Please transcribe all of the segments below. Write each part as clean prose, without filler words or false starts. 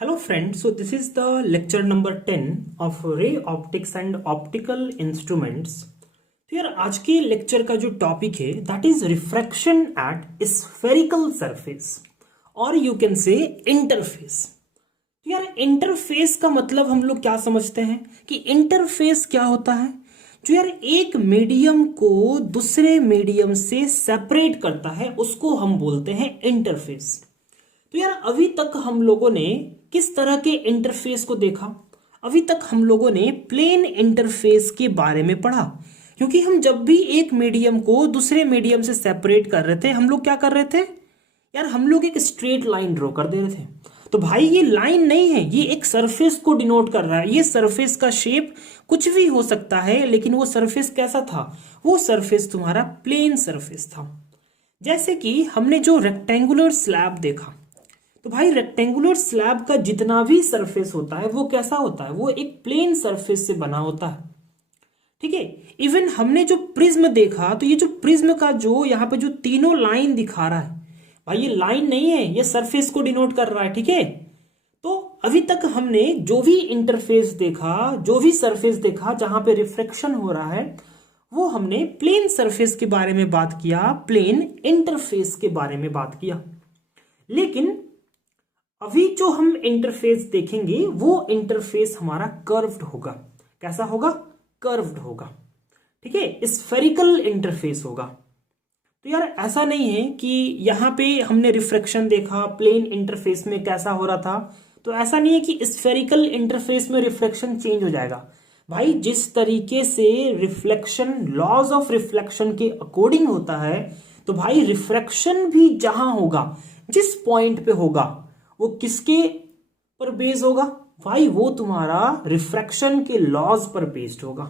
Hello friends, so this is the lecture number 10 of ray optics and optical instruments. तो यार आज के lecture का जो टॉपिक है that is refraction at spherical surface और यू कैन से इंटरफेस। तो यार इंटरफेस का मतलब हम लोग क्या समझते हैं कि इंटरफेस क्या होता है? जो यार एक मीडियम को दूसरे मीडियम से सेपरेट करता है उसको हम बोलते हैं इंटरफेस। तो यार अभी तक हम लोगों ने किस तरह के इंटरफेस को देखा? अभी तक हम लोगों ने प्लेन इंटरफेस के बारे में पढ़ा, क्योंकि हम जब भी एक मीडियम को दूसरे मीडियम से सेपरेट कर रहे थे हम लोग क्या कर रहे थे यार, हम लोग एक स्ट्रेट लाइन ड्रॉ कर दे रहे थे। तो भाई ये लाइन नहीं है, ये एक सरफेस को डिनोट कर रहा है। ये सरफेस का शेप कुछ भी हो सकता है, लेकिन वो सरफेस कैसा था? वो सरफेस तुम्हारा प्लेन सरफेस था। जैसे कि हमने जो रेक्टेंगुलर स्लैब देखा, तो भाई रेक्टेंगुलर स्लैब का जितना भी सरफेस होता है वो कैसा होता है? वो एक प्लेन सरफेस से बना होता है, ठीक है। इवन हमने जो प्रिज्म देखा, तो ये जो प्रिज्म का जो यहाँ पे जो तीनों लाइन दिखा रहा है, भाई ये लाइन नहीं है, ये सरफेस को डिनोट कर रहा है, ठीक है। तो अभी तक हमने जो भी इंटरफेस देखा, जो भी सरफेस देखा जहां पे रिफ्लेक्शन हो रहा है, वो हमने प्लेन सरफेस के बारे में बात किया, प्लेन इंटरफेस के बारे में बात किया। लेकिन अभी जो हम इंटरफेस देखेंगे वो इंटरफेस हमारा कर्व्ड होगा। कैसा होगा? कर्व्ड होगा, ठीक है, स्फेरिकल इंटरफेस होगा। तो यार ऐसा नहीं है कि यहां पे हमने रिफ्रैक्शन देखा प्लेन इंटरफेस में कैसा हो रहा था, तो ऐसा नहीं है कि स्फेरिकल इंटरफेस में रिफ्लेक्शन चेंज हो जाएगा। भाई जिस तरीके से रिफ्लेक्शन लॉज ऑफ रिफ्लेक्शन के अकॉर्डिंग होता है, तो भाई रिफ्रैक्शन भी जहां होगा, जिस पॉइंट पे होगा, वो किसके पर बेस्ड होगा? भाई वो तुम्हारा रिफ्रैक्शन के लॉज पर बेस्ड होगा,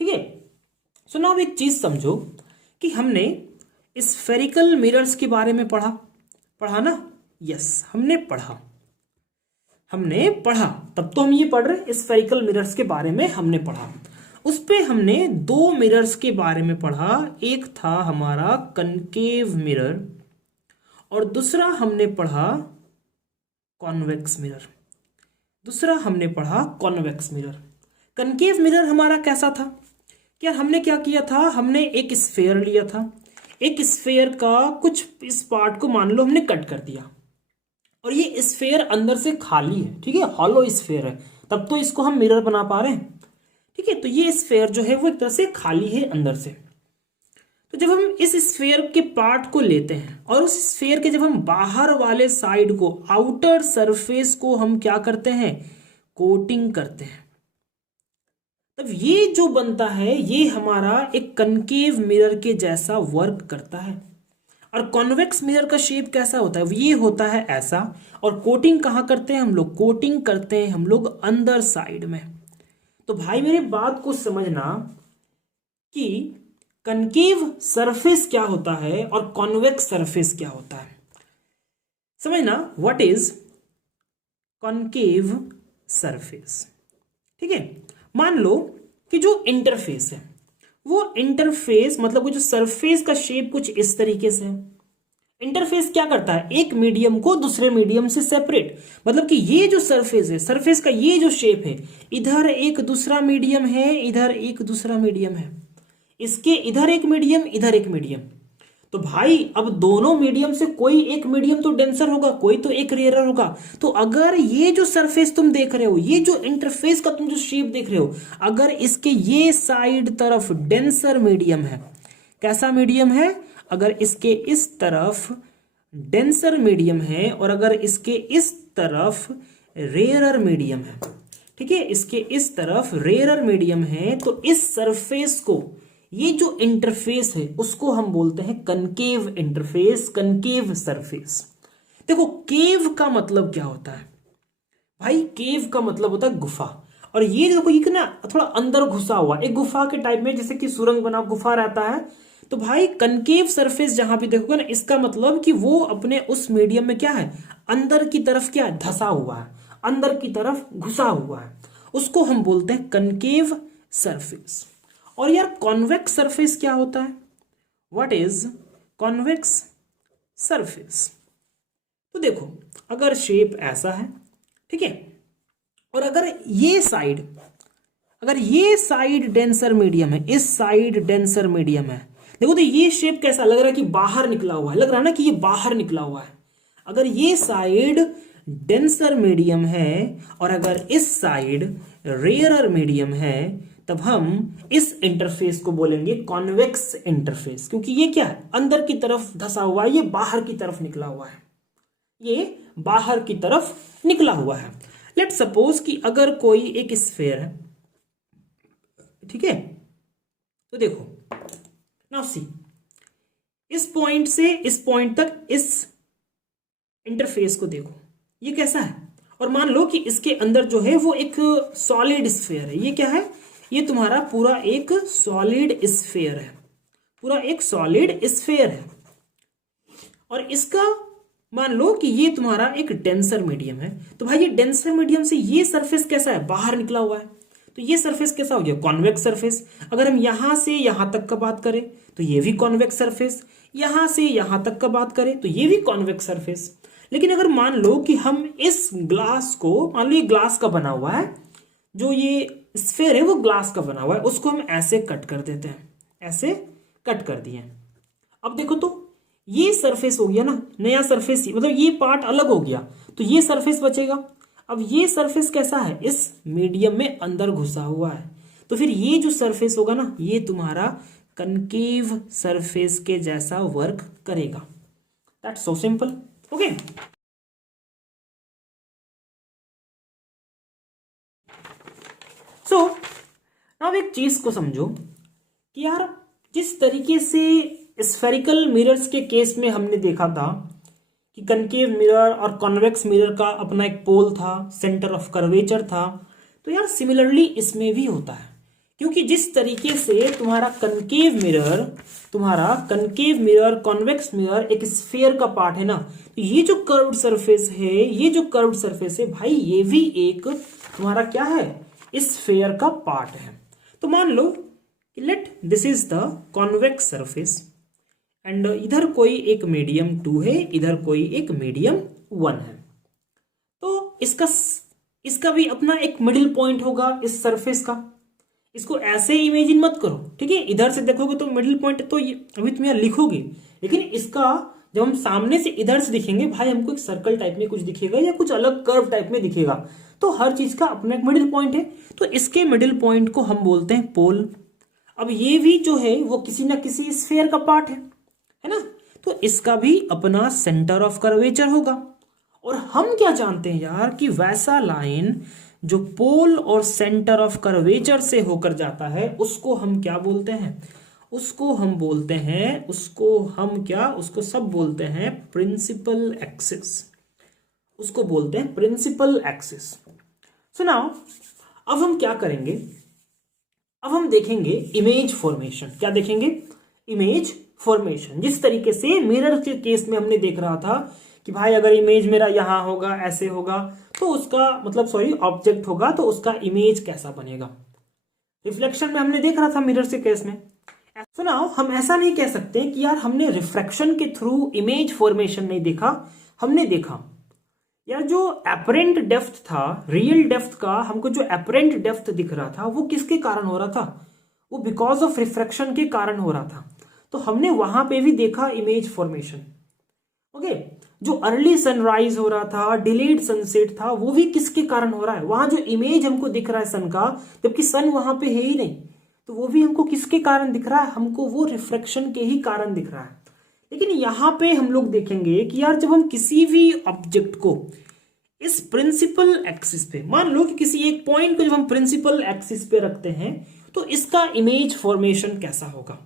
ठीक है। सो नाउ एक चीज समझो कि हमने स्फेरिकल मिरर्स के बारे में पढ़ा ना? यस, हमने पढ़ा। तब तो हम ये पढ़ रहे स्फेरिकल मिरर्स के बारे में हमने पढ़ा। उस पे हमने दो मिरर्स के बारे में पढ़ा। एक था हमारा कनकेव मिरर और दूसरा हमने पढ़ा कॉन्वेक्स मिरर। कनकेव मिरर हमारा कैसा था? क्या हमने क्या किया था? हमने एक स्फेयर लिया था, एक स्फेयर का कुछ इस पार्ट को मान लो हमने कट कर दिया, और ये स्फेयर अंदर से खाली है, ठीक है, हॉलो स्फेयर है, तब तो इसको हम मिरर बना पा रहे हैं, ठीक है। तो ये स्फेयर जो है वो एक तरह से खाली है अंदर से। तो जब हम इस स्फेयर के पार्ट को लेते हैं और उस स्फेयर के जब हम बाहर वाले साइड को, आउटर सरफेस को हम क्या करते हैं? कोटिंग करते हैं, तब ये जो बनता है ये हमारा एक कनकेव मिरर के जैसा वर्क करता है। और कॉन्वेक्स मिरर का शेप कैसा होता है? ये होता है ऐसा। और कोटिंग कहाँ करते हैं हम लोग? कोटिंग करते हैं हम लोग अंदर साइड में। तो भाई मेरे बात को समझना कि कनकेव सरफेस क्या होता है और कॉन्वेक्स सरफेस क्या होता है। समझना, व्हाट इज कॉन्केव सरफेस, ठीक है। मान लो कि जो इंटरफेस है, वो इंटरफेस मतलब वो जो सरफेस का शेप कुछ इस तरीके से है। इंटरफेस क्या करता है? एक मीडियम को दूसरे मीडियम से सेपरेट, मतलब कि ये जो सरफेस है, सरफेस का ये जो शेप है, इधर एक दूसरा मीडियम है, इधर एक दूसरा मीडियम है, इसके इधर एक मीडियम, इधर एक मीडियम। तो भाई अब दोनों मीडियम से कोई एक मीडियम तो डेंसर होगा, कोई तो एक रेयरर होगा। तो अगर ये जो सरफेस तुम देख रहे हो, ये जो इंटरफेस का तुम जो शेप देख रहे हो, अगर इसके ये साइड तरफ डेंसर मीडियम है, कैसा मीडियम है? अगर इसके इस तरफ डेंसर मीडियम है और अगर इसके इस तरफ रेयरर मीडियम है, ठीक है, इसके इस तरफ रेयरर मीडियम है, तो इस सरफेस को, ये जो इंटरफेस है उसको हम बोलते हैं कनकेव इंटरफेस, कनकेव सरफेस। देखो केव का मतलब क्या होता है भाई? केव का मतलब होता है गुफा। और ये देखो ये ना थोड़ा अंदर घुसा हुआ एक गुफा के टाइप में, जैसे कि सुरंग बना गुफा रहता है। तो भाई कनकेव सरफेस जहां भी देखोगे ना, इसका मतलब कि वो अपने उस मीडियम में क्या है? अंदर की तरफ क्या है? धसा हुआ है, अंदर की तरफ घुसा हुआ है, उसको हम बोलते हैं कनकेव सरफेस। और यार कॉन्वेक्स सरफेस क्या होता है? What is convex surface? तो देखो अगर शेप ऐसा है ठीक है। और अगर ये साइड डेंसर मीडियम है, इस साइड डेंसर मीडियम है, देखो तो ये शेप कैसा लग रहा है कि बाहर निकला हुआ है, लग रहा है ना कि ये बाहर निकला हुआ है। अगर ये साइड डेंसर मीडियम है और अगर इस साइड रेयरर मीडियम है, तब हम इस इंटरफेस को बोलेंगे कॉन्वेक्स इंटरफेस, क्योंकि ये क्या है, अंदर की तरफ धंसा हुआ है, ये बाहर की तरफ निकला हुआ है, ये बाहर की तरफ निकला हुआ है। लेट सपोज कि अगर कोई एक स्फेयर है, ठीक है, तो देखो नाउ सी, इस पॉइंट से इस पॉइंट तक इस इंटरफेस को देखो, ये कैसा है, और मान लो कि इसके अंदर जो है वो एक सॉलिड स्फेयर है। ये क्या है, ये तुम्हारा पूरा एक सॉलिड स्फेयर है, पूरा एक सॉलिड स्फेयर है। और इसका मान लो कि ये तुम्हारा एक डेंसर मीडियम है, तो भाई ये डेंसर मीडियम से ये सरफेस कैसा है, बाहर निकला हुआ है, तो ये सरफेस कैसा हो गया, कॉन्वेक्स सरफेस। अगर हम यहां से यहां तक का बात करें तो ये भी कॉन्वेक्स सरफेस, यहां से यहां तक का बात करें तो ये भी कॉन्वेक्स सरफेस। लेकिन अगर मान लो कि हम इस ग्लास को, मान लो ये ग्लास का बना हुआ है, जो ये स्फेयर है वो ग्लास का बना हुआ है, उसको हम ऐसे कट कर देते हैं, ऐसे कट कर दिए। अब देखो तो ये सरफेस हो गया ना, नया सरफेस, मतलब ये पार्ट अलग हो गया, तो ये सरफेस बचेगा। अब ये सरफेस कैसा है, इस मीडियम में अंदर घुसा हुआ है, तो फिर ये जो सरफेस होगा ना, ये तुम्हारा कनकेव सरफेस के जैसा वर्क करेगा। That's so simple. ओके, सो अब एक चीज को समझो कि यार जिस तरीके से स्फेरिकल मिरर्स के केस में हमने देखा था कि कनकेव मिरर और कॉन्वेक्स मिरर का अपना एक पोल था, सेंटर ऑफ कर्वेचर था, तो यार सिमिलरली इसमें भी होता है। क्योंकि जिस तरीके से तुम्हारा कनकेव मिरर कॉन्वेक्स मिरर एक स्फीयर का पार्ट है ना, तो ये जो कर्व्ड सरफेस है भाई, ये भी एक तुम्हारा क्या है, स्फीयर का पार्ट है। तो मान लो let this is the convex surface and इधर कोई एक मीडियम 2 है, इधर कोई एक मीडियम 1 है, तो इसका भी अपना एक मिडिल पॉइंट होगा इस सरफेस का। इसको ऐसे इमेजिन मत करो, ठीक है, इधर से देखोगे तो मिडिल पॉइंट तो ये अभी तुम यहाँ लिखोगे, लेकिन इसका जब हम सामने से इधर से दिखेंगे भाई, हमको एक सर्कल टाइप में कुछ दिखेगा या कुछ अलग कर्व टाइप में दिखेगा, तो हर चीज का अपना एक मिडिल पॉइंट है, तो इसके मिडिल पॉइंट को हम बोलते हैं पोल। अब ये भी जो है वो किसी ना किसी स्फीयर का पार्ट है ना, तो इसका भी अपना सेंटर ऑफ कर्वेचर होगा। और हम क्या जानते हैं यार कि वैसा लाइन जो पोल और सेंटर ऑफ कर्वेचर से होकर जाता है, उसको हम क्या बोलते हैं, उसको सब बोलते हैं प्रिंसिपल एक्सिस, उसको बोलते हैं प्रिंसिपल एक्सिस। सो नाउ अब हम क्या करेंगे, अब हम देखेंगे इमेज फॉर्मेशन। क्या देखेंगे, इमेज फॉर्मेशन। जिस तरीके से मिरर के केस में हमने देख रहा था कि भाई अगर इमेज मेरा यहां होगा, ऐसे होगा, तो उसका मतलब ऑब्जेक्ट होगा, तो उसका इमेज कैसा बनेगा। रिफ्लेक्शन में हमने देख रहा था मिरर के केस में। सो नाउ हम ऐसा नहीं कह सकते कि यार हमने रिफ्रैक्शन के थ्रू इमेज फॉर्मेशन नहीं देखा, हमने देखा यार जो एपरेंट डेप्थ था, रियल डेप्थ का हमको जो एपरेंट डेप्थ दिख रहा था, वो किसके कारण हो रहा था, वो बिकॉज ऑफ रिफ्रैक्शन के कारण हो रहा था। तो हमने वहां पे भी देखा इमेज फॉर्मेशन। ओके, जो अर्ली सनराइज हो रहा था, डिलेड सनसेट था, वो भी किसके कारण हो रहा है, वहां जो इमेज हमको दिख रहा है सन का, जबकि सन वहां पे है ही नहीं, तो वो भी हमको किसके कारण दिख रहा है, हमको वो रिफ्रैक्शन के ही कारण दिख रहा है। लेकिन यहां पे हम लोग देखेंगे कि यार जब हम किसी भी ऑब्जेक्ट को इस प्रिंसिपल एक्सिस पे, मान लो कि किसी एक पॉइंट को जब हम प्रिंसिपल एक्सिस पे रखते हैं, तो इसका इमेज फॉर्मेशन कैसा होगा।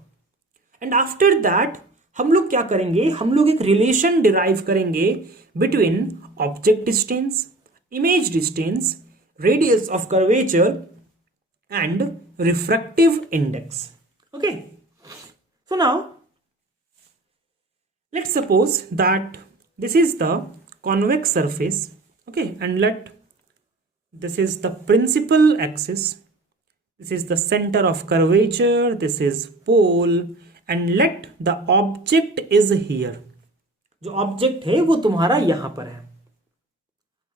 एंड आफ्टर दैट हम लोग क्या करेंगे, हम लोग एक रिलेशन डिराइव करेंगे between object distance, image distance, radius of curvature and refractive index. Okay, so now let's suppose that this is the convex surface, okay, and this is the principal axis, this is the center of curvature, this is pole, and let the object is here, जो object है वो तुम्हारा यहां पर है।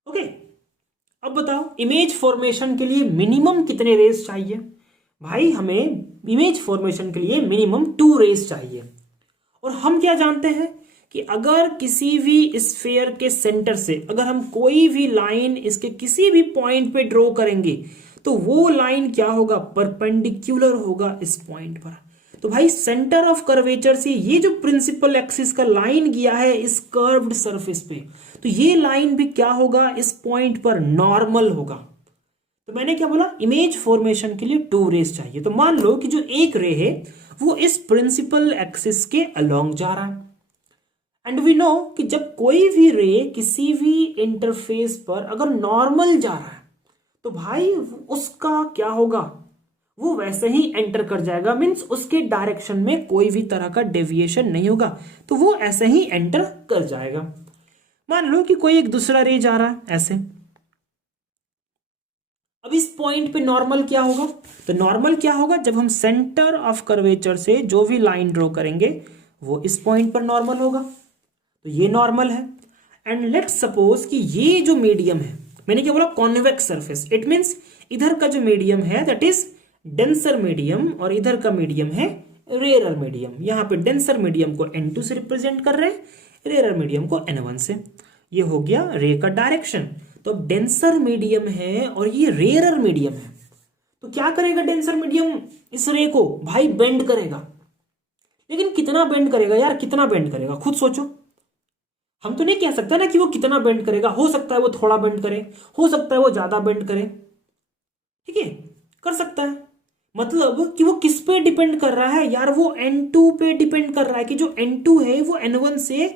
Okay, अब बताओ image formation के लिए मिनिमम कितने रेज चाहिए? भाई हमें इमेज फॉर्मेशन के लिए मिनिमम 2 रेज चाहिए। और हम क्या जानते हैं कि अगर किसी भी स्फीयर के सेंटर से अगर हम कोई भी लाइन इसके किसी भी पॉइंट पे ड्रॉ करेंगे तो वो लाइन क्या होगा? परपेंडिकुलर होगा इस पॉइंट पर। तो भाई सेंटर ऑफ कर्वेचर से ये जो प्रिंसिपल एक्सिस का लाइन गया है इस कर्व्ड सरफेस पे, तो ये लाइन भी क्या होगा? इस पॉइंट पर नॉर्मल होगा। तो मैंने क्या बोला? इमेज फॉर्मेशन के लिए 2 रेज चाहिए। तो मान लो कि जो एक रे है वो इस प्रिंसिपल एक्सिस के अलोंग जा रहा है। एंड वी नो कि जब कोई भी रे किसी भी इंटरफेस पर अगर नॉर्मल जा रहा है तो भाई उसका क्या होगा? वो वैसे ही एंटर कर जाएगा, मीन्स उसके डायरेक्शन में कोई भी तरह का डेविएशन नहीं होगा, तो वो ऐसे ही एंटर कर जाएगा। मान लो कि कोई एक दूसरा रे जा रहा है ऐसे। अब इस पॉइंट पे नॉर्मल क्या होगा? तो नॉर्मल क्या होगा? जब हम सेंटर ऑफ कर्वेचर से जो भी लाइन ड्रॉ करेंगे वो इस पॉइंट पर नॉर्मल होगा। तो ये नॉर्मल है। एंड लेट्स सपोज कि ये जो मीडियम है, मैंने क्या बोला? Convex surface. इट मीन्स इधर का जो मीडियम है दैट इज डेंसर मीडियम और इधर का मीडियम है रेयरर मीडियम। यहां पे डेंसर मीडियम को N2 से रिप्रेजेंट कर रहे हैं, रेयरर मीडियम को N1 से। ये हो गया रे का डायरेक्शन। तो अब डेंसर मीडियम है और ये रेयरर मीडियम है, तो क्या करेगा डेंसर मीडियम? इस रे को भाई बेंड करेगा। लेकिन कितना बेंड करेगा यार? कितना बेंड करेगा खुद सोचो। हम तो नहीं कह सकते ना कि वो कितना बेंड करेगा। हो सकता है वो थोड़ा बेंड करे, हो सकता है वो ज्यादा बेंड करे, ठीक है, कर सकता है। मतलब कि वो किस पे डिपेंड कर रहा है यार? वो N2 पे डिपेंड कर रहा है कि जो N2 है वो N1 से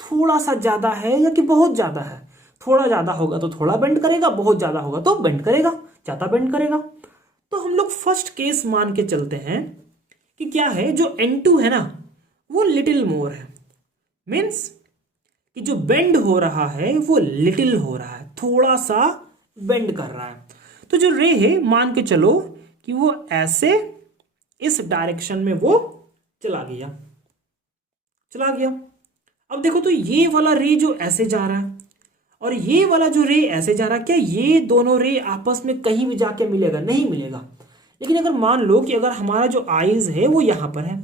थोड़ा सा ज्यादा है या कि बहुत ज्यादा है। थोड़ा ज्यादा होगा तो थोड़ा बेंड करेगा, बहुत ज्यादा होगा तो बेंड करेगा, ज्यादा बेंड करेगा। तो हम लोग फर्स्ट केस मान के चलते हैं कि क्या है, जो N2 है ना वो लिटिल मोर है, मीन्स कि जो बेंड हो रहा है वो लिटिल हो रहा है, थोड़ा सा बेंड कर रहा है। तो जो रे है मान के चलो कि वो ऐसे इस डायरेक्शन में वो चला गया। अब देखो तो ये वाला रे जो ऐसे जा रहा है और ये वाला जो रे ऐसे जा रहा है, क्या ये दोनों रे आपस में कहीं भी जाके मिलेगा? नहीं मिलेगा। लेकिन अगर मान लो कि अगर हमारा जो आईज है वो यहां पर है,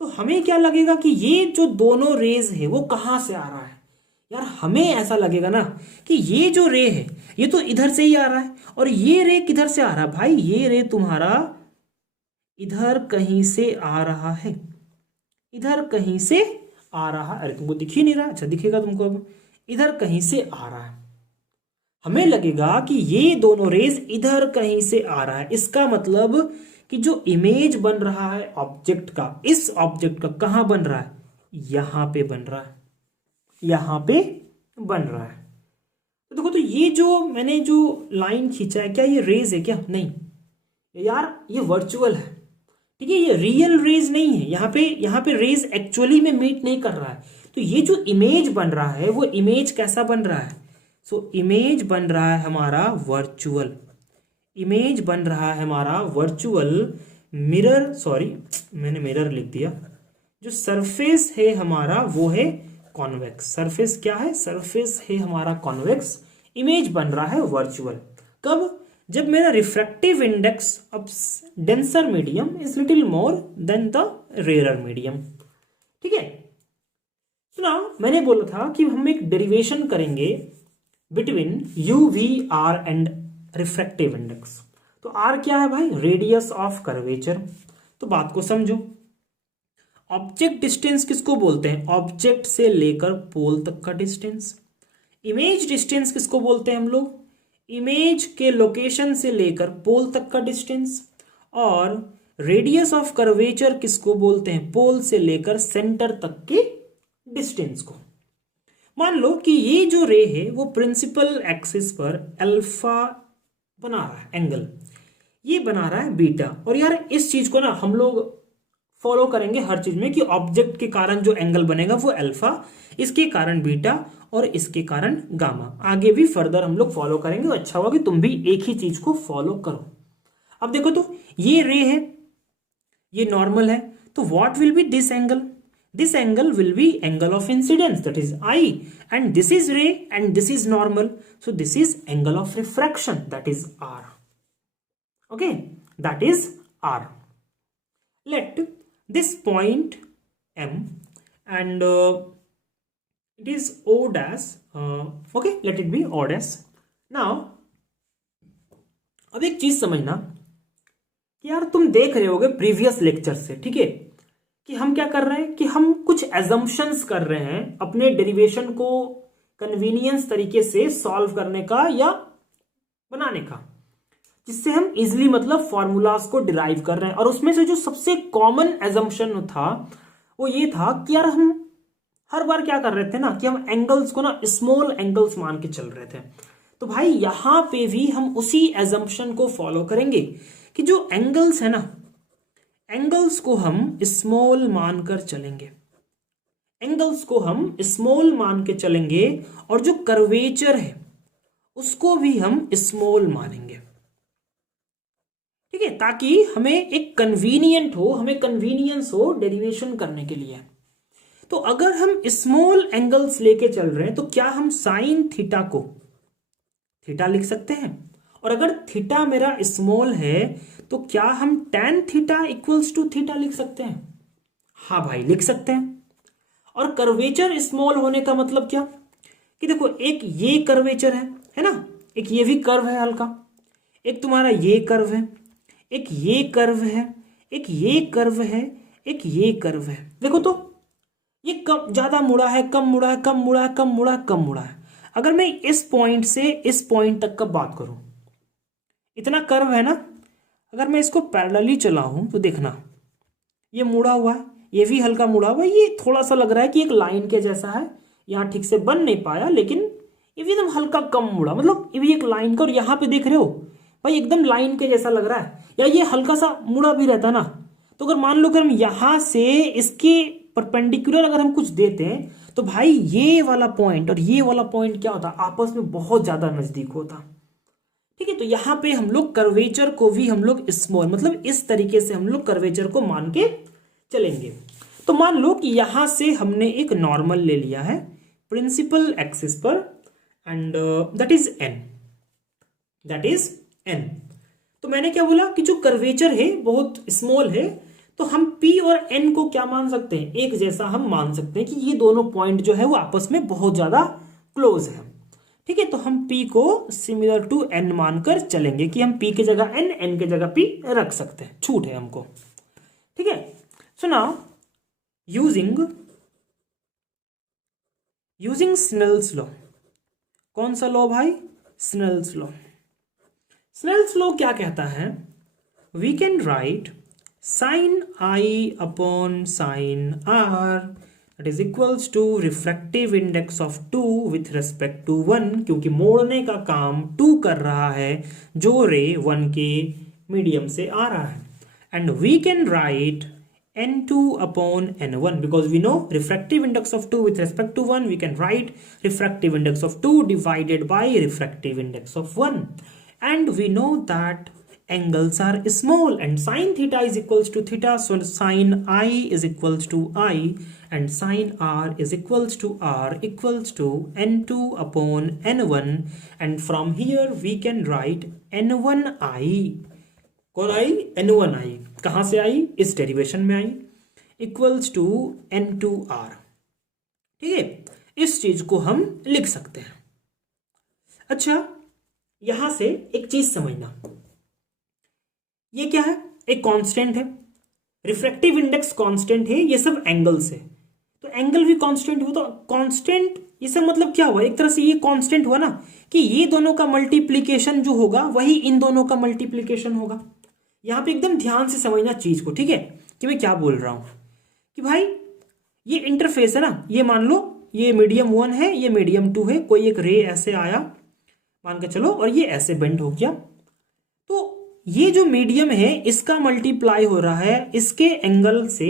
तो हमें क्या लगेगा कि ये जो दोनों रेज है वो कहां से आ रहा है? यार हमें ऐसा लगेगा ना कि ये जो रे है ये तो इधर से ही आ रहा है, और ये रे किधर से आ रहा है? भाई ये रे तुम्हारा इधर कहीं से आ रहा है, इधर कहीं से आ रहा है। अरे तुमको दिख ही नहीं रहा? अच्छा दिखेगा तुमको अब। इधर कहीं से आ रहा है। हमें लगेगा कि ये दोनों रेज इधर कहीं से आ रहा है। इसका मतलब कि जो इमेज बन रहा है ऑब्जेक्ट का, इस ऑब्जेक्ट का कहां बन रहा है? यहां पे बन रहा है, यहां पे बन रहा है। तो देखो तो ये जो मैंने जो लाइन खींचा है क्या ये रेज है क्या? नहीं यार, ये वर्चुअल है, ठीक है, ये रियल रेज नहीं है। यहाँ पे रेज एक्चुअली में मीट नहीं कर रहा है। तो ये जो इमेज बन रहा है वो इमेज कैसा बन रहा है? सो इमेज बन रहा है हमारा वर्चुअल, इमेज बन रहा है हमारा वर्चुअल मिरर, सॉरी मैंने मिरर लिख दिया। जो सरफेस है हमारा वो है कॉन्वेक्स। सरफेस क्या है? सरफेस है हमारा कॉन्वेक्स। इमेज बन रहा है वर्चुअल। कब? जब मेरा refractive index of denser medium is little more than the rarer medium, ठीक है। सुना, मैंने बोला था कि हम एक डेरिवेशन करेंगे between UV R and refractive index. तो आर क्या है भाई? Radius of curvature. तो बात को समझो। ऑब्जेक्ट डिस्टेंस किसको बोलते हैं? ऑब्जेक्ट से लेकर पोल तक का डिस्टेंस। इमेज डिस्टेंस किसको बोलते हैं हम लोग? इमेज के लोकेशन से लेकर पोल तक का डिस्टेंस। और रेडियस ऑफ कर्वेचर किसको बोलते हैं? पोल से लेकर सेंटर तक के डिस्टेंस को। मान लो कि ये जो रे है वो प्रिंसिपल एक्सिस पर अल्फा बना रहा है एंगल, ये बना रहा है बीटा। और यार इस चीज को ना हम लोग फॉलो करेंगे हर चीज में कि ऑब्जेक्ट के कारण जो एंगल बनेगा वो अल्फा, इसके कारण बीटा और इसके कारण गामा। आगे भी फर्दर हम लोग फॉलो करेंगे। अच्छा होगा कि तुम भी एक ही चीज को फॉलो करो। अब देखो तो ये रे है, ये नॉर्मल है, तो what will be this angle? this angle will be angle of incidence, that is I, and this is ray and this is normal, so this is angle of refraction, that is R. Okay, that is R. Let this point M and it is O dash, okay, let it be O dash. Now अब एक चीज समझना कि यार तुम देख रहे होगे प्रीवियस लेक्चर से, ठीक है, कि हम क्या कर रहे हैं कि हम कुछ एजम्पशंस कर रहे हैं अपने डेरिवेशन को कन्वीनियंस तरीके से सॉल्व करने का या बनाने का, जिससे हम इजिली मतलब फॉर्मूलाज को डिराइव कर रहे हैं। और उसमें से जो सबसे कॉमन एजम्पशन था वो ये था कि यार हम हर बार क्या कर रहे थे ना कि हम एंगल्स को ना स्मॉल एंगल्स मान के चल रहे थे। तो भाई यहां पे भी हम उसी एजम्पशन को फॉलो करेंगे कि जो एंगल्स है ना, एंगल्स को हम स्मॉल मानकर चलेंगे, एंगल्स को हम स्मॉल मान के चलेंगे, और जो कर्वेचर है उसको भी हम स्मॉल मानेंगे, ठीक है, ताकि हमें एक कन्वीनियंट हो, हमें कन्वीनियंस हो डेरिवेशन करने के लिए। तो अगर हम स्मॉल एंगल्स लेके चल रहे हैं तो क्या हम साइन थीटा को थीटा लिख सकते हैं? और अगर थीटा मेरा स्मॉल है तो क्या हम tan theta equals to theta लिख सकते हैं? हाँ भाई लिख सकते हैं। और कर्वेचर स्मॉल होने का मतलब क्या कि देखो एक ये कर्वेचर है ना, एक ये भी कर्व है हल्का, एक तुम्हारा ये कर्व है, एक ये कर्व है, एक ये कर्व है, एक ये कर्व है। देखो तो ये कम ज्यादा मुड़ा है, कम मुड़ा है, कम मुड़ा है, कम मुड़ा है, कम मुड़ा है। अगर मैं इस पॉइंट से इस पॉइंट तक का बात करूं, इतना कर्व है ना, अगर मैं इसको पैरेलली चलाऊं तो देखना ये मुड़ा हुआ है, ये भी हल्का मुड़ा हुआ है, ये थोड़ा सा लग रहा है कि एक लाइन के जैसा है, यहाँ ठीक से बन नहीं पाया, लेकिन ये भी एकदम हल्का कम मुड़ा, मतलब ये भी एक लाइन का। और यहाँ पे देख रहे हो भाई एकदम लाइन के जैसा लग रहा है, या ये हल्का सा मुड़ा भी रहता ना, तो अगर मान लो कि हम यहाँ से इसके परपेंडिकुलर अगर हम कुछ देते हैं तो भाई ये वाला पॉइंट और ये वाला पॉइंट क्या होता, आपस में बहुत ज्यादा नजदीक होता, ठीक है। तो यहाँ पे हम लोग कर्वेचर को भी हम लोग स्मॉल, मतलब इस तरीके से हम लोग कर्वेचर को मान के चलेंगे। तो मान लो कि यहां से हमने एक नॉर्मल ले लिया है प्रिंसिपल एक्सिस पर, and that is an, that is an. तो मैंने क्या बोला कि जो कर्वेचर है बहुत स्मॉल है, तो हम P और N को क्या मान सकते हैं, एक जैसा हम मान सकते हैं कि ये दोनों पॉइंट जो है वो आपस में बहुत ज्यादा क्लोज है, ठीक है। तो हम P को सिमिलर टू N मानकर चलेंगे कि हम P की जगह N, N की जगह P रख सकते हैं, छूट है हमको, ठीक है। So now using Snell's law, कौन सा लॉ भाई, स्नेल्स लॉ। स्नेल्स लॉ क्या कहता है, we can write sin I upon sin R that is equals to refractive index of 2 with respect to 1, क्योंकि मोड़ने का काम 2 कर रहा है जो रे 1 के मीडियम से आ रहा है। and we can write n2 upon n1 because we know refractive index of 2 with respect to 1, we can write refractive index of 2 divided by refractive index of 1, and we know that angles are small and sin theta is equals to theta, so sin I is equals to I and sin R is equals to R equals to n2 upon n1, and from here we can write n1I, कौन आई, n1I कहां से आई, इस derivation में आई, equals to n2R, ठीक है। इस चीज को हम लिख सकते हैं। अच्छा यहां से एक चीज समझना, ये क्या है, एक कांस्टेंट है, रिफ्रैक्टिव इंडेक्स कांस्टेंट है, ये सब एंगल्स है, तो एंगल भी कांस्टेंट हुआ, तो कांस्टेंट ये सब मतलब क्या हुआ, एक तरह से ये कांस्टेंट हुआ ना कि ये दोनों का मल्टीप्लीकेशन जो होगा वही इन दोनों का मल्टीप्लीकेशन होगा। यहां पे एकदम ध्यान से समझना चीज को, ठीक है, कि मैं क्या बोल रहा हूं कि भाई ये इंटरफेस है ना, ये मान लो ये मीडियम 1 है, ये मीडियम 2 है, कोई एक रे ऐसे आया मान के चलो और ये ऐसे बेंड हो गया, तो ये जो मीडियम है इसका मल्टीप्लाई हो रहा है इसके एंगल से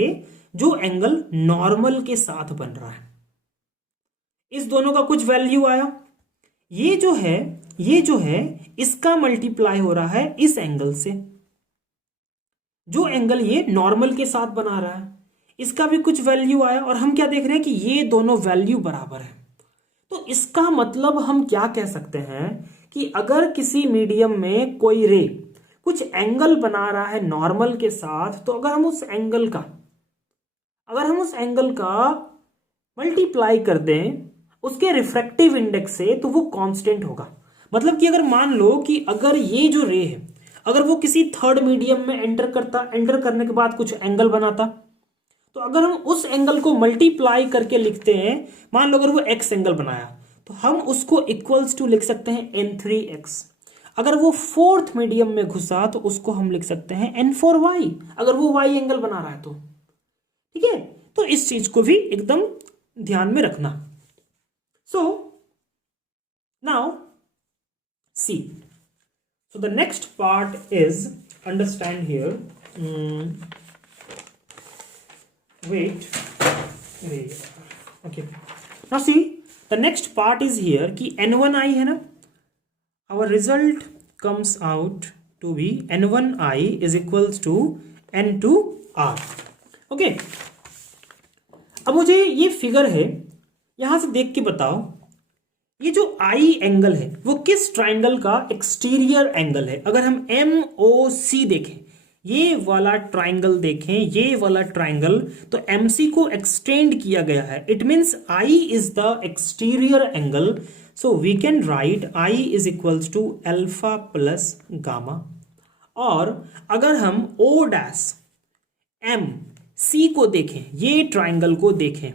जो एंगल नॉर्मल के साथ बन रहा है, इस दोनों का कुछ वैल्यू आया, ये जो है इसका मल्टीप्लाई हो रहा है इस एंगल से, जो एंगल ये नॉर्मल के साथ बना रहा है, इसका भी कुछ वैल्यू आया और हम क्या देख रहे हैं कि ये दोनों वैल्यू बराबर है। तो इसका मतलब हम क्या कह सकते हैं कि अगर किसी मीडियम में कोई रे कुछ एंगल बना रहा है नॉर्मल के साथ, तो अगर हम उस एंगल का मल्टीप्लाई कर दें उसके रिफ्रैक्टिव इंडेक्स से, तो वो कांस्टेंट होगा। मतलब कि अगर मान लो कि अगर ये जो रे है अगर वो किसी थर्ड मीडियम में एंटर करने के बाद कुछ एंगल बनाता, तो अगर हम उस एंगल को मल्टीप्लाई करके लिखते हैं, मान लो अगर वो एक्स एंगल बनाया, तो हम उसको इक्वल्स टू लिख सकते हैं n3x। अगर वो फोर्थ मीडियम में घुसा तो उसको हम लिख सकते हैं n4y, अगर वो y एंगल बना रहा है तो। ठीक है, तो इस चीज को भी एकदम ध्यान में रखना। सो now C, so the next part is, understand here, wait, okay, now see the next part is here कि n1i है ना, our result comes out to be n1i is equals to n2r। okay, अब मुझे ये figure है यहां से देख के बताओ, ये जो आई एंगल है वो किस ट्राइंगल का एक्सटीरियर एंगल है। अगर हम MOC देखें, ये वाला ट्राइंगल देखें, ये वाला ट्राइंगल, तो MC को एक्सटेंड किया गया है। It means I is the exterior angle, so we can write I is equals to alpha plus gamma. और अगर हम O'MC को देखें, ये ट्राइंगल को देखें,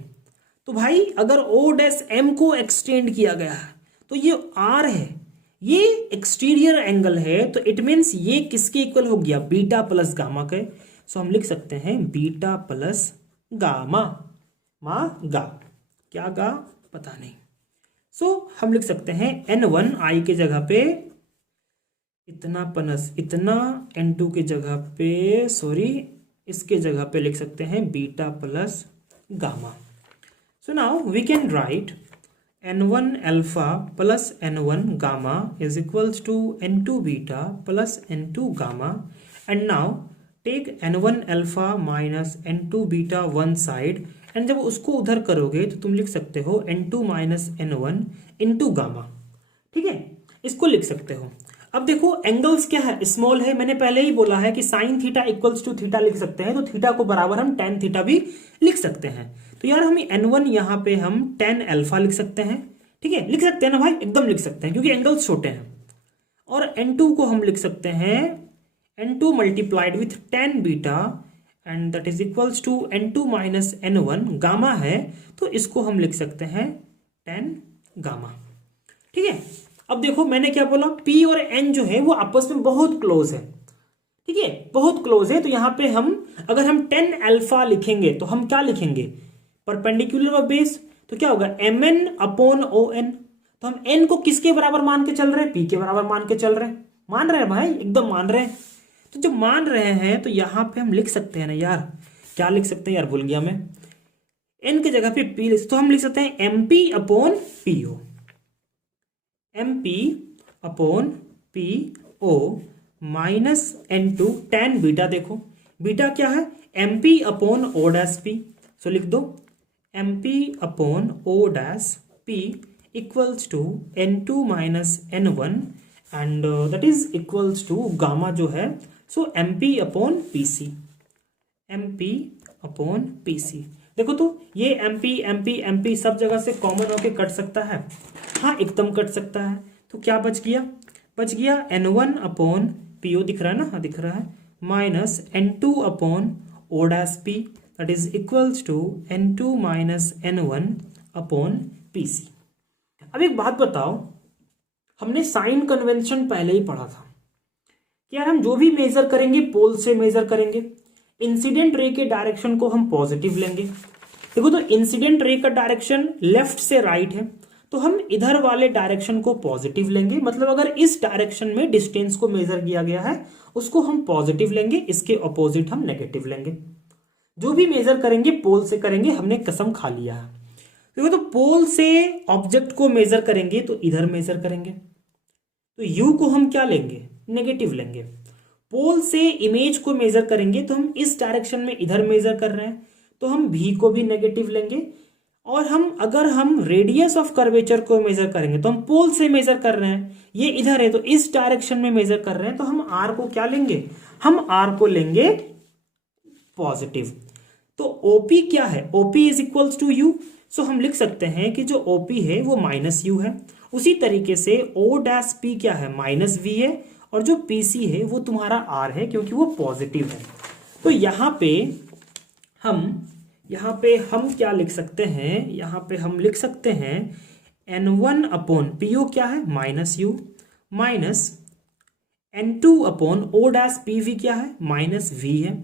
तो भाई अगर O'M को एक्सटेंड किया गया है तो ये R है, ये एक्सटीरियर एंगल है, तो इट मीन्स ये किसके इक्वल हो गया, बीटा प्लस गामा के। सो हम लिख सकते हैं बीटा प्लस गामा, गा, क्या गा पता नहीं। सो हम लिख सकते हैं n1i के जगह पे इतना प्लस इतना, n2 के जगह पे इसके जगह पे लिख सकते हैं beta plus gamma. So now we can write n1 alpha plus n1 gamma is equals to n2 beta plus n2 gamma, and now take n1 alpha minus n2 beta one side, and जब उसको उधर करोगे तो तुम लिख सकते हो n2 minus n1 into gamma। ठीक है, इसको लिख सकते हो। अब देखो एंगल्स क्या है, स्मॉल है, मैंने पहले ही बोला है कि sine theta equals to theta लिख सकते हैं, तो थीटा को बराबर हम टेन थीटा भी लिख सकते हैं। तो यार हम n1 यहाँ पे हम 10 अल्फा लिख सकते हैं। ठीक है, लिख सकते हैं ना भाई, एकदम लिख सकते हैं क्योंकि एंगल्स छोटे हैं। और n2 को हम लिख सकते हैं n2 multiplied with 10 beta, and that is equals to n2 minus n1 gamma है, तो इसको हम लिख सकते हैं 10 गामा। ठीक है, अब देखो मैंने क्या बोला, P और N जो है वो आपस में बहुत क्लोज है। ठीक है, बहुत क्लोज है, तो यहाँ पे हम अगर हम 10 अल्फा लिखेंगे तो हम क्या लिखेंगे, परपेंडिकुलर ऑफ बेस, तो क्या होगा mn अपॉन ON। तो हम n को किसके बराबर मान के चल रहे हैं, P के बराबर मान के चल रहे हैं। मान रहे हैं भाई, एकदम मान रहे हैं। तो जब मान रहे हैं तो यहाँ पे हम लिख सकते हैं ना यार, क्या लिख सकते हैं यार, भूल गया मैं, n की जगह पे P तो हम लिख सकते हैं MP upon PO, MP upon PO minus n2 tan beta. देखो बीटा क्या है, MP upon O dash P, so लिख दो MP upon O dash P equals to n2 minus n1, and that is equals to gamma जो है, so MP upon PC, MP upon PC। देखो तो ये MP सब जगह से कॉमन होके कट सकता है, हाँ एकदम कट सकता है। तो क्या बच गया, बच गया n1 अपॉन PO, दिख रहा है ना, हाँ दिख रहा है, minus n2 upon O dash P, that is equals to n2 minus n1 upon PC। अब एक बात बताओ, हमने साइन कन्वेंशन पहले ही पढ़ा था कि यार हम जो भी मेजर करेंगे पोल से मेजर करेंगे, इंसिडेंट रे के डायरेक्शन को हम पॉजिटिव लेंगे। देखो तो इंसिडेंट रे का डायरेक्शन लेफ्ट से राइट है, तो हम इधर वाले डायरेक्शन को पॉजिटिव लेंगे। मतलब अगर इस डायरेक्शन में डिस्टेंस को मेजर किया गया है उसको हम पॉजिटिव लेंगे, इसके ऑपोजिट हम नेगेटिव लेंगे। जो भी मेजर करेंगे पोल से करेंगे, हमने कसम खा लिया है। देखो तो पोल से ऑब्जेक्ट को मेजर करेंगे तो इधर मेजर करेंगे, तो यू को हम क्या लेंगे, नेगेटिव लेंगे। पोल से इमेज को मेजर करेंगे तो हम इस डायरेक्शन में इधर मेजर कर रहे हैं, तो हम भी को भी नेगेटिव लेंगे। और अगर हम रेडियस ऑफ कर्वेचर को मेजर करेंगे तो हम पोल से मेजर कर रहे हैं, ये इधर है तो इस डायरेक्शन में मेजर कर रहे हैं, तो हम आर को क्या लेंगे, हम आर को लेंगे पॉजिटिव। तो ओपी क्या है, OP is equals to U. So हम लिख सकते हैं कि जो ओपी है वो माइनस यू है। उसी तरीके से ओ डैश पी क्या है, माइनस वी है, और जो पीसी है वो तुम्हारा आर है क्योंकि वो पॉजिटिव है। तो यहाँ पे हम क्या लिख सकते हैं, यहाँ पे हम लिख सकते हैं N1 अपॉन पी ओ क्या है, minus u, minus N2 upon O dash P v क्या है, माइनस वी है,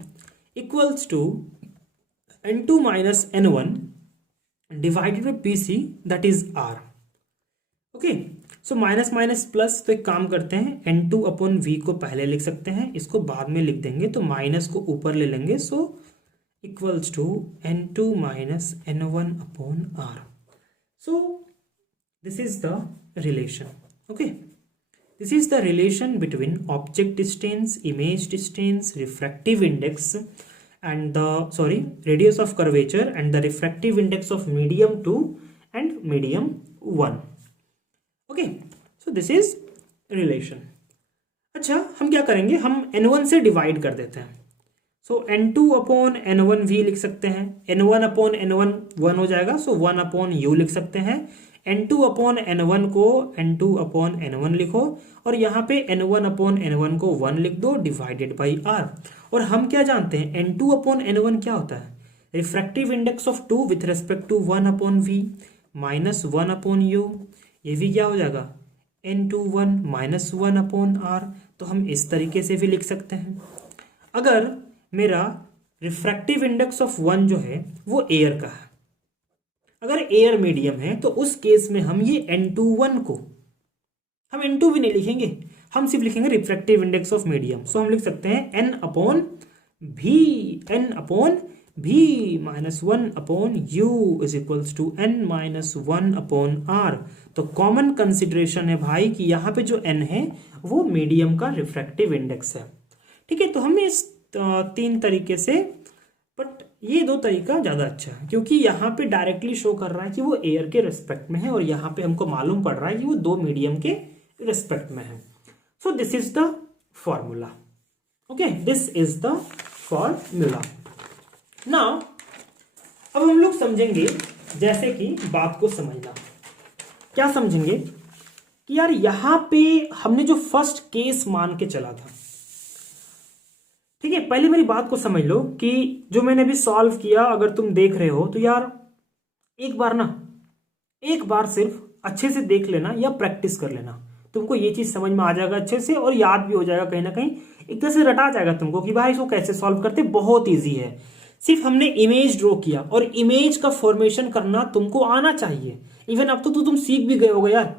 equals to N2 minus N1 divided by P C that is R. Okay, so minus minus plus, तो एक काम करते हैं N2 अपॉन वी को पहले लिख सकते हैं, इसको बाद में लिख देंगे, तो माइनस को ऊपर ले लेंगे, so equals to N2 minus N1 upon R। So this is the relation. Okay, this is the relation between object distance, image distance, refractive index and the radius of curvature and the refractive index of medium 2 and medium 1. Okay, so this is relation. अच्छा, हम क्या करेंगे, हम n1 से divide कर देते हैं। सो n2 upon n1 v लिख सकते हैं, n1 अपॉन n1 1 हो जाएगा, सो 1 अपॉन u लिख सकते हैं। n2 अपॉन n1 को n2 अपॉन n1 लिखो, और यहाँ पे n1 अपॉन n1 को 1 लिख दो डिवाइडेड बाई r। और हम क्या जानते हैं, n2 अपॉन n1 क्या होता है, refractive index of 2 with respect to 1 upon v minus 1 upon u, ये भी क्या हो जाएगा n21 माइनस 1 अपॉन r। तो हम इस तरीके से भी लिख सकते हैं। अगर मेरा रिफ्रैक्टिव इंडेक्स ऑफ 1 जो है वो एयर का है, अगर एयर मीडियम है, तो उस केस में हम ये N21 को, हम N2 भी नहीं लिखेंगे, हम सिर्फ लिखेंगे रिफ्रैक्टिव इंडेक्स ऑफ मीडियम। सो हम लिख सकते हैं n upon v minus 1 upon u is equals to n minus 1 upon r। तो कॉमन कंसिडरेशन है भाई कि यहाँ पे जो n है वो मीडियम का रिफ्रैक्टिव इंडेक्स है। ठीक है, तो हमने इस 3 तरीके से, बट ये 2 तरीका ज़्यादा अच्छा है क्योंकि यहाँ पे डायरेक्टली शो कर रहा है कि वो एयर के रिस्पेक्ट में है, और यहाँ पे हमको मालूम पड़ रहा है कि वो 2 मीडियम के रिस्पेक्ट में है। सो this is the formula. Okay, this is the formula. Now अब हम लोग समझेंगे, जैसे कि बात को समझना, क्या समझेंगे कि यार यहाँ पे हमने जो फर्स्ट केस मान के चला था, ठीक है, पहले मेरी बात को समझ लो कि जो मैंने अभी सॉल्व किया, अगर तुम देख रहे हो तो यार एक बार सिर्फ अच्छे से देख लेना या प्रैक्टिस कर लेना, तुमको ये चीज समझ में आ जाएगा अच्छे से, और याद भी हो जाएगा कहीं ना कहीं, एक तरह से रटा जाएगा तुमको कि भाई इसको कैसे सॉल्व करते। बहुत ईजी है, सिर्फ हमने इमेज ड्रॉ किया, और इमेज का फॉर्मेशन करना तुमको आना चाहिए। इवन अब तो तुम सीख भी गए होगे यार,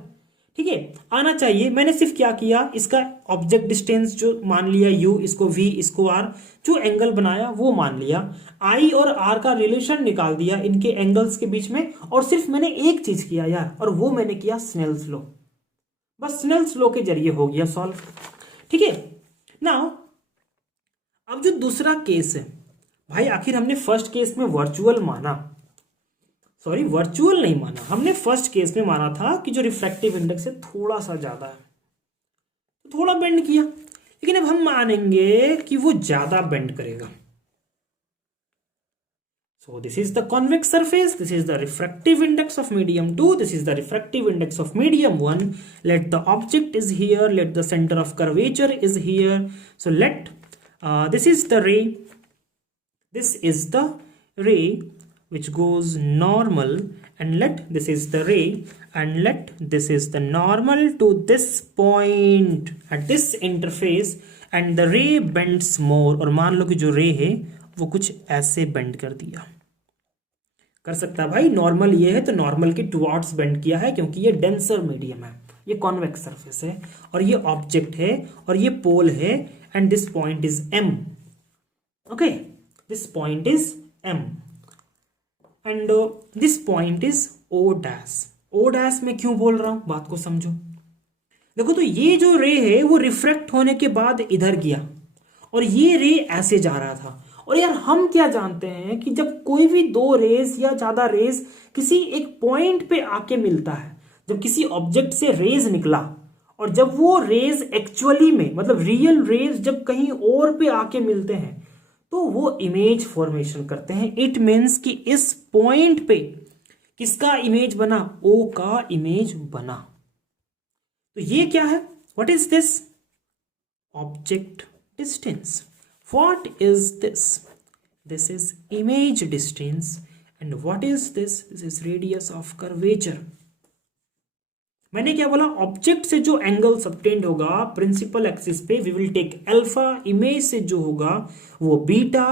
ठीक है, आना चाहिए। मैंने सिर्फ क्या किया, इसका ऑब्जेक्ट डिस्टेंस जो मान लिया u, इसको v, इसको r, जो एंगल बनाया वो मान लिया, i और r का रिलेशन निकाल दिया इनके एंगल्स के बीच में, और सिर्फ मैंने एक चीज किया यार, और वो मैंने किया स्नेल्स लॉ। बस स्नेल्स लॉ के जरिए हो गया सॉल्व। ठीक है, नाउ अब जो दूसरा केस है भाई, आखिर हमने फर्स्ट केस में वर्चुअल नहीं माना, हमने फर्स्ट केस में माना था कि जो रिफ्रैक्टिव इंडेक्स है थोड़ा सा ज्यादा है, थोड़ा बेंड किया, लेकिन अब हम मानेंगे कि वो ज्यादा बेंड करेगा। So this is the convex surface, this is the refractive index of medium 2, this is the refractive index of medium 1. Let the object is here, let the center of curvature is here. So let this is the ray which goes normal, and let this is the ray, and let this is the normal to this point at this interface, and the ray bends more। और मान लो कि जो रे है वो कुछ ऐसे bend कर दिया, कर सकता है भाई, नॉर्मल ये है तो नॉर्मल के टुवर्ड्स बेंड किया है, क्योंकि ये डेंसर मीडियम है, ये कॉन्वेक्स सरफेस है, और ये ऑब्जेक्ट है, और ये पोल है, and this point is m। Okay, this point is m, and this point is o dash. o dash में क्यों बोल रहा हूं, बात को समझो। देखो, तो ये जो रे है वो रिफ्रैक्ट होने के बाद इधर गया, और ये रे ऐसे जा रहा था, और यार हम क्या जानते हैं कि जब कोई भी दो रेज या ज्यादा रेज किसी एक पॉइंट पे आके मिलता है, जब किसी ऑब्जेक्ट से रेज निकला और जब वो रेज एक्चुअली में मतलब रियल रेज जब कहीं और पे आके मिलते हैं तो वो इमेज फॉर्मेशन करते हैं। इट मीन्स कि इस पॉइंट पे किसका इमेज बना, ओ का इमेज बना। तो ये क्या है, what is this, object distance. What is this, this is image distance. And what is this, this is radius of curvature. मैंने क्या बोला, ऑब्जेक्ट से जो एंगल सबटेंड होगा प्रिंसिपल एक्सिस पे we will take alpha, image से जो होगा वो बीटा,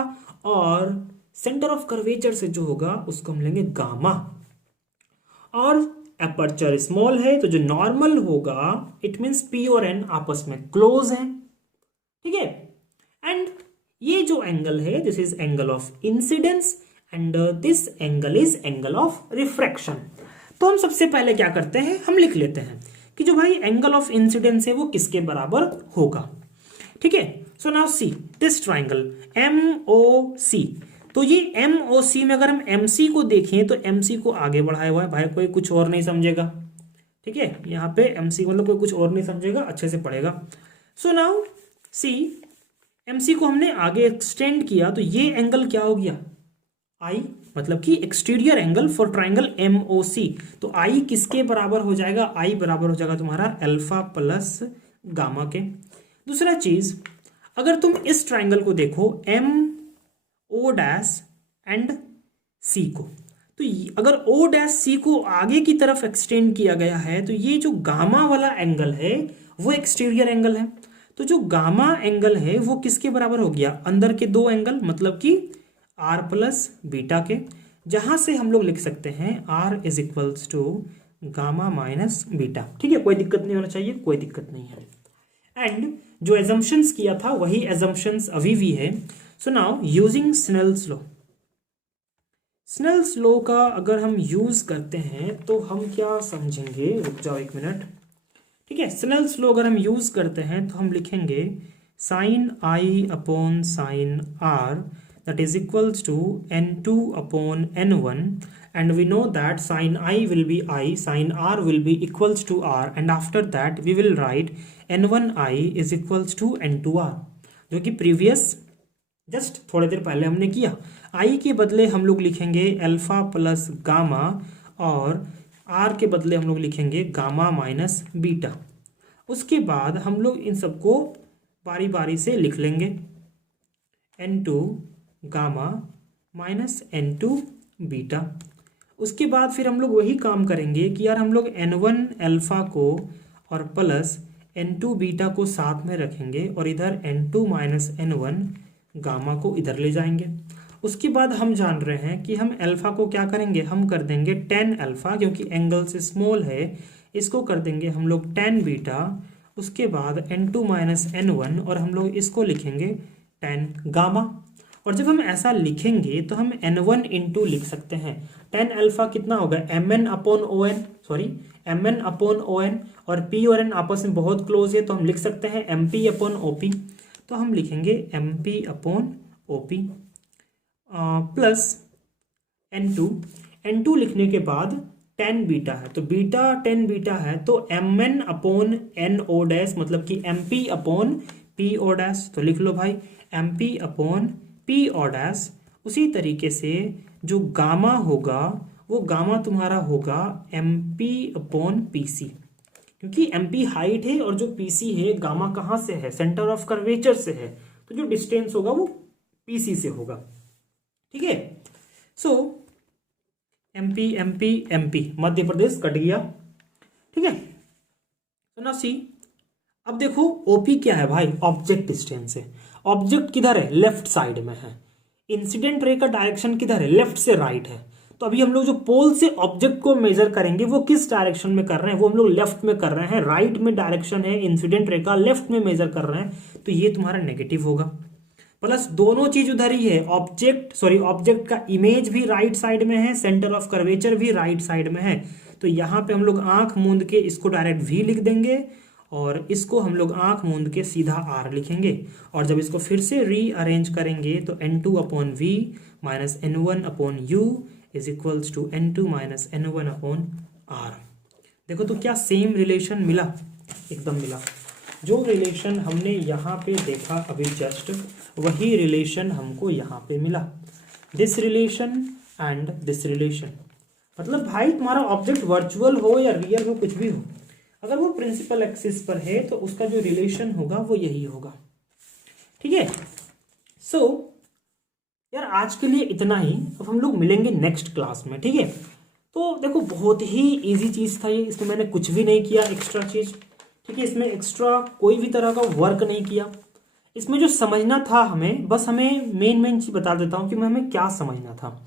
और सेंटर ऑफ कर्वेचर से जो होगा उसको हम लेंगे गामा। और अपर्चर स्मॉल है तो जो नॉर्मल होगा इट मींस पी और एन आपस में क्लोज है, ठीक है। एंड ये जो एंगल है this is angle of incidence and this angle is angle of refraction. तो हम सबसे पहले क्या करते हैं, हम लिख लेते हैं कि जो भाई एंगल ऑफ इंसिडेंस है वो किसके बराबर होगा, ठीक है। So now see this triangle M O C. तो ये एम ओ सी में अगर हम एम सी को देखें तो एम सी को आगे बढ़ाया हुआ है, भाई कोई कुछ और नहीं समझेगा, ठीक है। यहाँ पे एम सी मतलब कोई कुछ और नहीं समझेगा, अच्छे से पढ़ेगा। सो नाउ सी एम सी को हमने आगे एक्सटेंड किया तो ये एंगल क्या हो गया, आई, मतलब कि exterior angle for triangle M O C. तो आई किसके बराबर हो जाएगा, आई बराबर हो जाएगा तुम्हारा अल्फा प्लस गामा के। दूसरा चीज, अगर तुम इस ट्राइंगल को देखो एम ओ डैश एंड सी को, तो अगर ओ डैश सी को आगे की तरफ एक्सटेंड किया गया है तो ये जो गामा वाला एंगल है वो एक्सटीरियर एंगल है। तो जो गामा एंगल है वो किसके बराबर हो गया, अंदर के दो एंगल मतलब कि आर प्लस बीटा के, जहां से हम लोग लिख सकते हैं R is equals to gamma minus beta, ठीक है। कोई दिक्कत नहीं होना चाहिए, कोई दिक्कत नहीं है। एंड जो एजम्पशंस किया था वही एजम्पशंस अभी भी है। So now using Snell's law, Snell's law का अगर हम यूज करते हैं तो हम क्या समझेंगे, रुक जाओ एक मिनट, ठीक है। स्नेल्स लॉ अगर हम यूज करते हैं तो हम लिखेंगे sine i upon sine r that is equals to n2 upon n1, and we know that sin I will be I, sin R will be equals to R, and after that we will write n1I is equals to n2R, जो कि previous just थोड़ी देर पहले हमने किया। I के बदले हम लोग लिखेंगे अल्फा प्लस गामा और R के बदले हम लोग लिखेंगे गामा माइनस बीटा। उसके बाद हम लोग इन सबको बारी बारी से लिख लेंगे, n2 gamma minus n2 beta. उसके बाद फिर हम लोग वही काम करेंगे कि यार हम लोग n1 अल्फा को और प्लस n2 बीटा को साथ में रखेंगे और इधर n2 माइनस n1 गामा को इधर ले जाएंगे। उसके बाद हम जान रहे हैं कि हम अल्फा को क्या करेंगे, हम कर देंगे tan अल्फा, क्योंकि एंगल से स्मॉल है इसको कर देंगे हम लोग tan बीटा। उसके बाद n2 माइनस n1 और हम लोग इसको लिखेंगे tan गामा। और जब हम ऐसा लिखेंगे तो हम n1 इंटू लिख सकते हैं tan अल्फा कितना होगा mn upon O N, sorry mn upon O N, और p और n आपस में बहुत क्लोज है तो हम लिख सकते हैं mp अपॉन ओपी। तो हम लिखेंगे mp upon OP plus n2 लिखने के बाद tan बीटा है तो बीटा tan बीटा है तो mn upon N O dash मतलब कि mp upon p O dash. तो लिख लो भाई mp अपॉन पी और डैश। उसी तरीके से जो गामा होगा वो गामा तुम्हारा होगा M P upon P C, क्योंकि एम पी हाइट है और जो पी सी है गामा कहाँ से है, सेंटर ऑफ कर्वेचर से है, तो जो डिस्टेंस होगा वो पी सी से होगा, ठीक है। सो M P Madhya Pradesh cut गया, ठीक है। तो ना सी, अब देखो ओपी क्या है भाई, ऑब्जेक्ट डिस्टेंस है। ऑब्जेक्ट किधर है, लेफ्ट साइड में है। इंसिडेंट रे का डायरेक्शन किधर है, लेफ्ट से राइट है। तो अभी हम लोग जो पोल से ऑब्जेक्ट को मेजर करेंगे वो किस डायरेक्शन में कर रहे हैं, वो हम लोग लेफ्ट में कर रहे हैं। राइट में डायरेक्शन है इंसिडेंट रे का, लेफ्ट में मेजर कर रहे हैं, तो ये तुम्हारा नेगेटिव होगा। प्लस दोनों चीज उधर ही है, ऑब्जेक्ट का इमेज भी राइट साइड में है, सेंटर ऑफ कर्वेचर भी राइट साइड में है। तो यहाँ पे हम लोग आंख मूंद के इसको डायरेक्ट v लिख देंगे और इसको हम लोग आंख मूंद के सीधा आर लिखेंगे, और जब इसको फिर से रीअरेंज करेंगे तो N2 upon v minus N1 upon u is equals to N2 minus N1 upon R. देखो तो क्या सेम रिलेशन मिला, एकदम मिला। जो रिलेशन हमने यहाँ पे देखा अभी जस्ट, वही रिलेशन हमको यहाँ पे मिला, this relation and this relation. मतलब भाई तुम्हारा ऑब्जेक्ट वर्चुअल हो या रियल हो, कुछ भी हो, अगर वो प्रिंसिपल एक्सिस पर है तो उसका जो रिलेशन होगा वो यही होगा। ठीक है, सो यार आज के लिए इतना ही, अब हम लोग मिलेंगे नेक्स्ट क्लास में। ठीक है, तो देखो बहुत ही इजी चीज़ था ये, इसमें मैंने कुछ भी नहीं किया एक्स्ट्रा चीज़। ठीक है, इसमें एक्स्ट्रा कोई भी तरह का वर्क नहीं किया। इसमें जो समझना था हमें, बस हमें मेन चीज़ बता देता हूँ कि हमें क्या समझना था।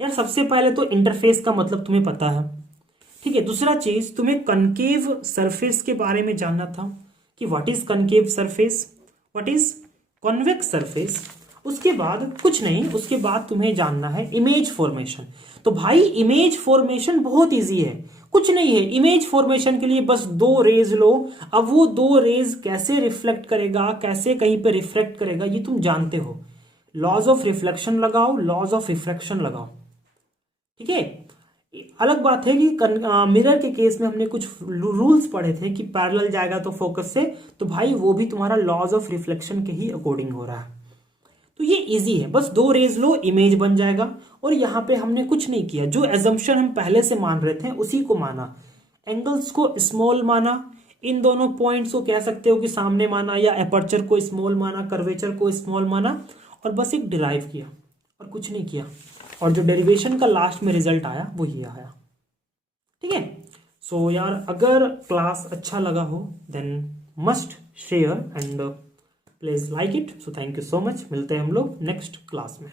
यार सबसे पहले तो इंटरफेस का मतलब तुम्हें पता है। ठीक है, दूसरा चीज़ तुम्हें कनकेव सरफेस के बारे में जानना था कि what is concave surface, what is convex surface. उसके बाद कुछ नहीं, उसके बाद तुम्हें जानना है इमेज फॉर्मेशन। तो भाई इमेज फॉर्मेशन बहुत इजी है, कुछ नहीं है। इमेज फॉर्मेशन के लिए बस दो रेज लो, अब वो दो रेज कैसे रिफ्लेक्ट करेगा, कैसे कहीं पे रिफ्लेक्ट करेगा, ये तुम जानते हो। लॉज ऑफ रिफ्लेक्शन लगाओ, लॉज ऑफ रिफ्रैक्शन लगाओ। ठीक है, अलग बात है कि मिरर के केस में हमने कुछ रूल्स पढ़े थे कि पैरेलल जाएगा तो फोकस से, तो भाई वो भी तुम्हारा लॉज ऑफ रिफ्लेक्शन के ही अकॉर्डिंग हो रहा है। तो ये इजी है, बस दो रेज लो, इमेज बन जाएगा। और यहाँ पे हमने कुछ नहीं किया, जो एजम्पशन हम पहले से मान रहे थे उसी को माना। एंगल्स को स्मॉल माना, इन दोनों पॉइंट्स को कह सकते हो कि सामने माना, या एपर्चर को स्मॉल माना, कर्वेचर को स्मॉल माना, और बस एक डिराइव किया और कुछ नहीं किया। और जो डेरिवेशन का लास्ट में रिजल्ट आया वो ये आया। ठीक है, सो यार अगर क्लास अच्छा लगा हो then must share and please like it. So thank you so much, मिलते हैं हम लोग नेक्स्ट क्लास में।